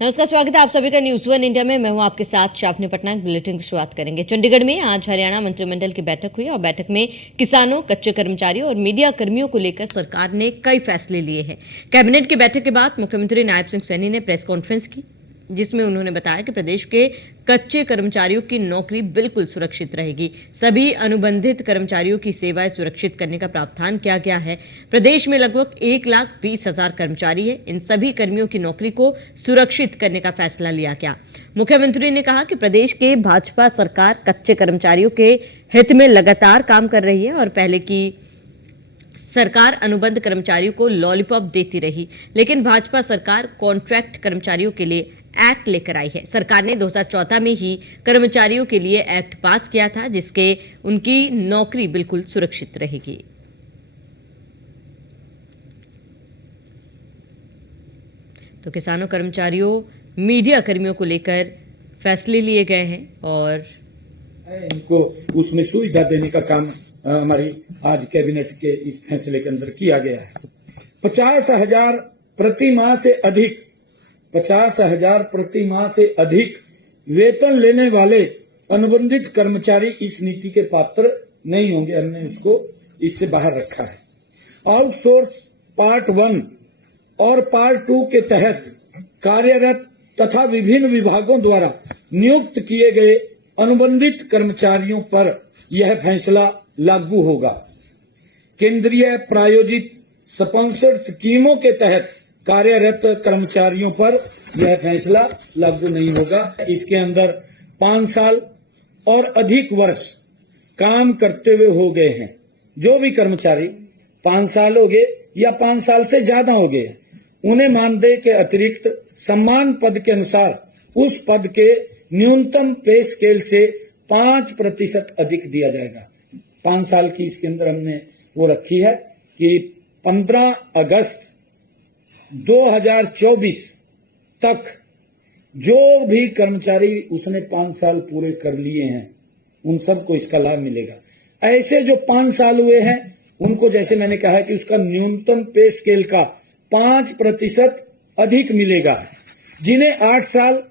नमस्कार, स्वागत है आप सभी का न्यूज़ वन इंडिया में। मैं हूं आपके साथ शाफनी पटनायक। बुलेटिन की शुरुआत करेंगे। चंडीगढ़ में आज हरियाणा मंत्रिमंडल की बैठक हुई और बैठक में किसानों, कच्चे कर्मचारियों और मीडिया कर्मियों को लेकर सरकार ने कई फैसले लिए हैं। कैबिनेट की बैठक के बाद मुख्यमंत्री नायब सिंह सैनी ने प्रेस कॉन्फ्रेंस की, जिसमें उन्होंने बताया कि प्रदेश के कच्चे कर्मचारियों की नौकरी बिल्कुल सुरक्षित रहेगी। सभी अनुबंधित कर्मचारियों की सेवाएं सुरक्षित करने का प्रावधान किया गया है। प्रदेश में लगभग 1,20,000 कर्मचारी है। इन सभी कर्मियों की नौकरी को सुरक्षित करने का फैसला लिया गया। मुख्यमंत्री ने कहा कि प्रदेश के भाजपा सरकार कच्चे कर्मचारियों के हित में लगातार काम कर रही है और पहले की सरकार अनुबंध कर्मचारियों को लॉलीपॉप देती रही, लेकिन भाजपा सरकार कॉन्ट्रैक्ट कर्मचारियों के लिए एक्ट लेकर आई है। सरकार ने 2014 में ही कर्मचारियों के लिए एक्ट पास किया था, जिसके उनकी नौकरी बिल्कुल सुरक्षित रहेगी। तो किसानों, कर्मचारियों, मीडिया कर्मियों को लेकर फैसले लिए गए हैं और इनको उसमें सुविधा देने का काम हमारी आज कैबिनेट के इस फैसले के अंदर किया गया है। 50,000 प्रति माह से अधिक 50,000 प्रति माह से अधिक वेतन लेने वाले अनुबंधित कर्मचारी इस नीति के पात्र नहीं होंगे। हमने उसको इससे बाहर रखा है। आउटसोर्स पार्ट 1 और पार्ट 2 के तहत कार्यरत तथा विभिन्न विभागों द्वारा नियुक्त किए गए अनुबंधित कर्मचारियों पर यह फैसला लागू होगा। केंद्रीय प्रायोजित स्पॉन्सर्ड स्कीमों के तहत कार्यरत कर्मचारियों पर यह फैसला लागू नहीं होगा। इसके अंदर 5 साल और अधिक वर्ष काम करते हुए हो गए हैं जो भी कर्मचारी 5 साल हो गए या 5 साल से ज्यादा हो गए, उन्हें मानदेय के अतिरिक्त सम्मान पद के अनुसार उस पद के न्यूनतम पे स्केल से 5% अधिक दिया जाएगा। 5 साल की इसके अंदर हमने वो रखी है कि 15 अगस्त 2024 तक जो भी कर्मचारी उसने 5 साल पूरे कर लिए हैं उन सबको इसका लाभ मिलेगा। ऐसे जो 5 साल हुए हैं उनको, जैसे मैंने कहा कि उसका न्यूनतम पे स्केल का 5% अधिक मिलेगा। जिन्हें 8 साल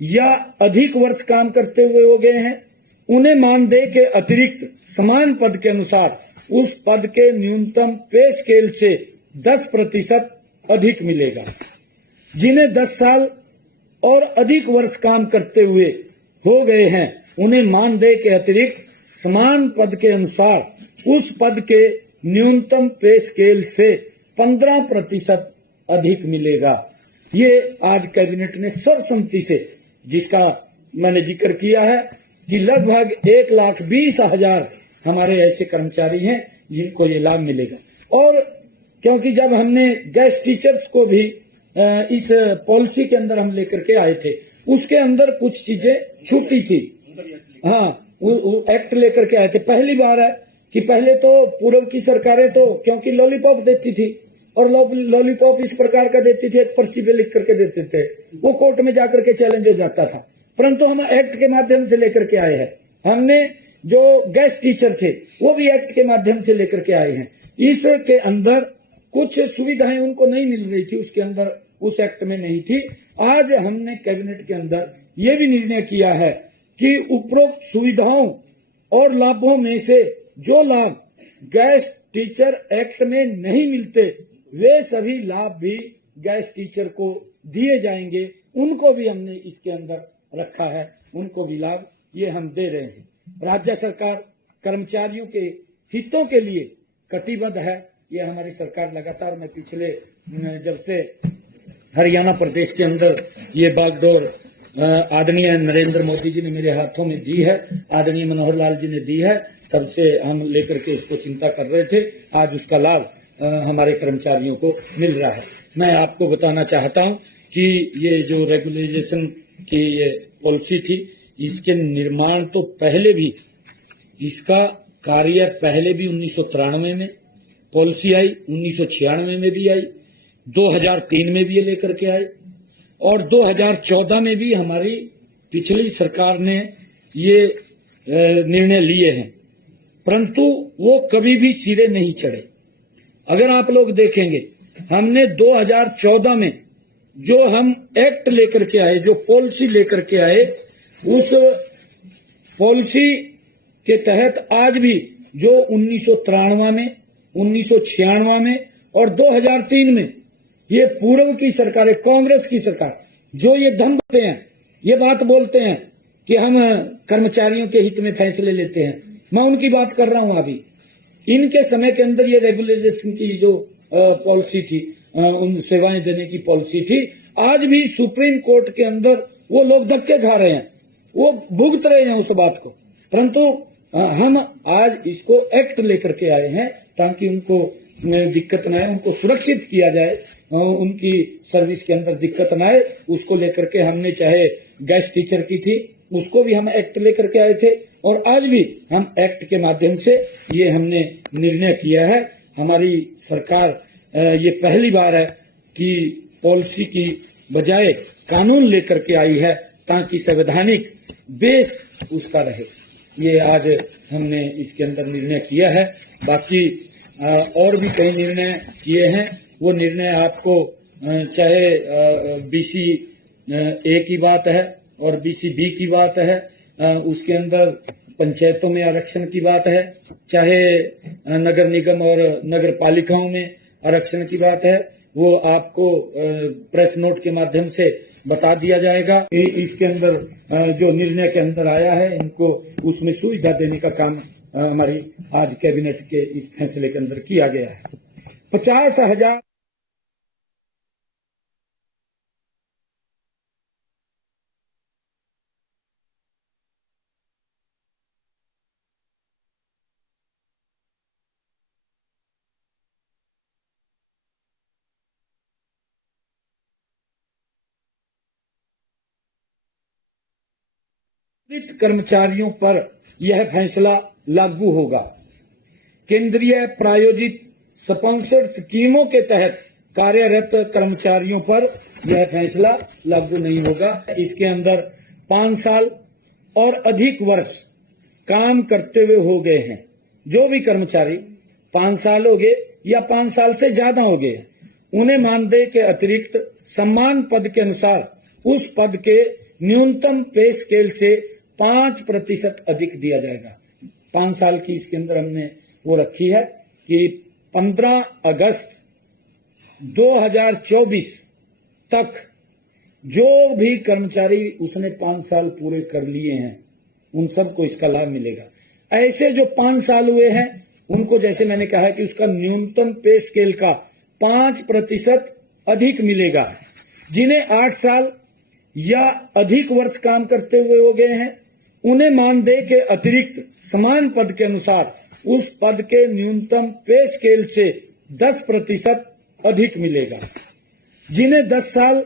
या अधिक वर्ष काम करते हुए हो गए हैं उन्हें मानदेय के अतिरिक्त समान पद के अनुसार उस पद के न्यूनतम पे स्केल से 10% अधिक मिलेगा। जिन्हें 10 साल और अधिक वर्ष काम करते हुए हो गए हैं उन्हें मानदेय के अतिरिक्त समान पद के अनुसार उस पद के न्यूनतम पे स्केल से 15% अधिक मिलेगा। ये आज कैबिनेट ने सर्वसम्मति से, जिसका मैंने जिक्र किया है कि लगभग 1,20,000 हमारे ऐसे कर्मचारी हैं जिनको ये लाभ मिलेगा। और क्योंकि जब हमने गेस्ट टीचर्स को भी इस पॉलिसी के अंदर हम लेकर के आए थे, उसके अंदर कुछ चीजें छूटी थी। हाँ, वो एक्ट लेकर के आए थे। पहली बार है कि पहले तो पूर्व की सरकारें तो क्योंकि लॉलीपॉप देती थी और लॉलीपॉप इस प्रकार का देती थी, एक पर्ची पे लिख करके देते थे, वो कोर्ट में जाकर के चैलेंज हो जाता था। परंतु हम एक्ट के माध्यम से लेकर के आए हैं। हमने जो गेस्ट टीचर थे वो भी एक्ट के माध्यम से लेकर के आए हैं। इसके अंदर कुछ सुविधाएं उनको नहीं मिल रही थी, उसके अंदर उस एक्ट में नहीं थी। आज हमने कैबिनेट के अंदर ये भी निर्णय किया है कि उपरोक्त सुविधाओं और लाभों में से जो लाभ गेस्ट टीचर एक्ट में नहीं मिलते वे सभी लाभ भी गेस्ट टीचर को दिए जाएंगे। उनको भी हमने इसके अंदर रखा है, उनको भी लाभ ये हम दे रहे हैं। राज्य सरकार कर्मचारियों के हितों के लिए कटिबद्ध है। ये हमारी सरकार लगातार, मैं पिछले जब से हरियाणा प्रदेश के अंदर ये बागडोर आदरणीय नरेंद्र मोदी जी ने मेरे हाथों में दी है, आदरणीय मनोहर लाल जी ने दी है, तब से हम लेकर के इसको चिंता कर रहे थे। आज उसका लाभ हमारे कर्मचारियों को मिल रहा है। मैं आपको बताना चाहता हूं कि ये जो रेगुलेशन की ये पॉलिसी थी, इसके निर्माण तो पहले भी, इसका कार्य पहले भी 1993 में पॉलिसी आई, 1996 में भी आई, 2003 में भी ये लेकर के आए और 2014 में भी हमारी पिछली सरकार ने ये निर्णय लिए हैं, परंतु वो कभी भी सिरे नहीं चढ़े। अगर आप लोग देखेंगे, हमने 2014 में जो हम एक्ट लेकर के आए, जो पॉलिसी लेकर के आए, उस पॉलिसी के तहत आज भी जो 1993 में, 1996 में और 2003 में ये पूर्व की सरकारें, कांग्रेस की सरकार, जो ये दम बोलते हैं, ये बात बोलते हैं कि हम कर्मचारियों के हित में फैसले लेते हैं, मैं उनकी बात कर रहा हूं। अभी इनके समय के अंदर ये रेगुलेशन की जो पॉलिसी थी, उन सेवाएं देने की पॉलिसी थी, आज भी सुप्रीम कोर्ट के अंदर वो लोग धक्के खा रहे हैं, वो भुगत रहे हैं उस बात को। परंतु हम आज इसको एक्ट लेकर के आए हैं ताकि उनको दिक्कत न आए, उनको सुरक्षित किया जाए, उनकी सर्विस के अंदर दिक्कत न आए, उसको लेकर के हमने, चाहे गेस्ट टीचर की थी उसको भी हम एक्ट लेकर के आए थे, और आज भी हम एक्ट के माध्यम से ये हमने निर्णय किया है। हमारी सरकार ये पहली बार है कि पॉलिसी की बजाय कानून लेकर के आई है ताकि संवैधानिक बेस उसका रहे। ये आज हमने इसके अंदर निर्णय किया है। बाकी और भी कई निर्णय किए हैं, वो निर्णय आपको चाहे बीसी ए की बात है और बीसी बी की बात है, उसके अंदर पंचायतों में आरक्षण की बात है, चाहे नगर निगम और नगर पालिकाओं में आरक्षण की बात है, वो आपको प्रेस नोट के माध्यम से बता दिया जाएगा। इसके अंदर जो निर्णय के अंदर आया है, इनको उसमें सुविधा देने का काम हमारी आज कैबिनेट के इस फैसले के अंदर किया गया है। 50,000 कर्मचारियों पर यह फैसला लागू होगा। केंद्रीय प्रायोजित स्पॉन्सर्ड स्कीमों के तहत कार्यरत कर्मचारियों पर यह फैसला लागू नहीं होगा। इसके अंदर 5 साल और अधिक वर्ष काम करते हुए हो गए हैं, जो भी कर्मचारी 5 साल हो गए या 5 साल से ज्यादा हो गए, उन्हें मानदेय के अतिरिक्त सम्मान पद के अनुसार उस पद के न्यूनतम पे स्केल से 5% अधिक दिया जाएगा। 5 साल की इसके अंदर हमने वो रखी है कि 15 अगस्त 2024 तक जो भी कर्मचारी उसने 5 साल पूरे कर लिए हैं, उन सबको इसका लाभ मिलेगा। ऐसे जो 5 साल हुए हैं, उनको, जैसे मैंने कहा कि उसका न्यूनतम पे स्केल का 5% अधिक मिलेगा। जिन्हें 8 साल या अधिक वर्ष काम करते हुए हो गए हैं, उन्हें मानदेय के अतिरिक्त समान पद के अनुसार उस पद के न्यूनतम पे स्केल से 10% अधिक मिलेगा। जिन्हें 10 साल